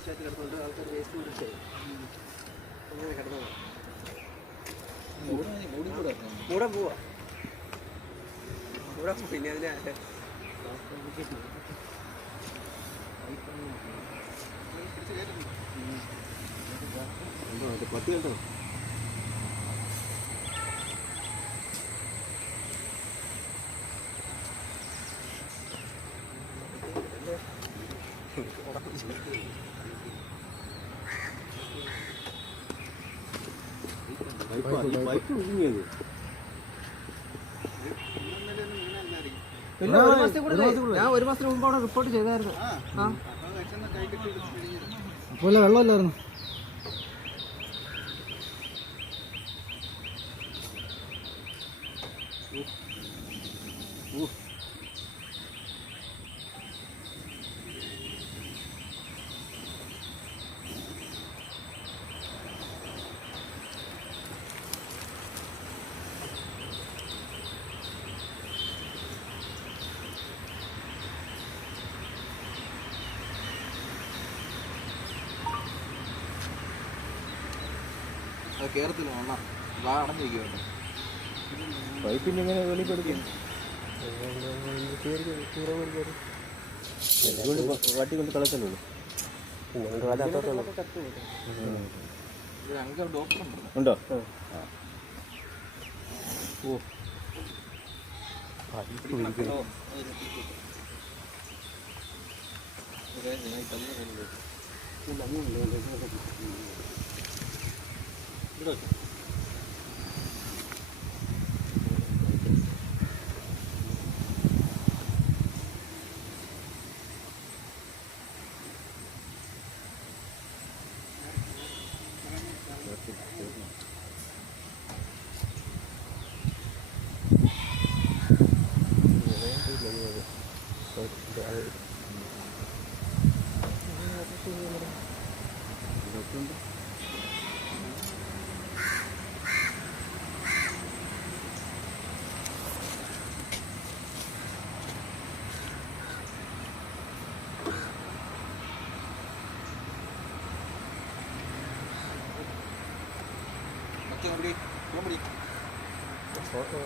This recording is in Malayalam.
കിടന്നുണ്ട് ആൾക്കാർ വേസ്റ്റ് കൊണ്ടിട്ടേ അങ്ങനെ കിടന്നു കൂടെ പോവാ കൂടെ പിന്നെ അതിനെ പട്ടി കേട്ടോ ഞാൻ ഒരു മാസത്തിന് മുമ്പ് അവിടെ റിപ്പോർട്ട് ചെയ്തായിരുന്നു. അപ്പോൾ വെള്ളമില്ലായിരുന്നു. കേരളത്തില്ല അണ്ണ വാ അടഞ്ഞിരിക്കുന്നുണ്ട് പൈപ്പിൻ്റെ ഇങ്ങനെ വെളിപ്പെടുക്കും വാട്ടി കൊണ്ട് കളക്കല്ലോ ഉണ്ടോ ഓ ഫോട്ടോ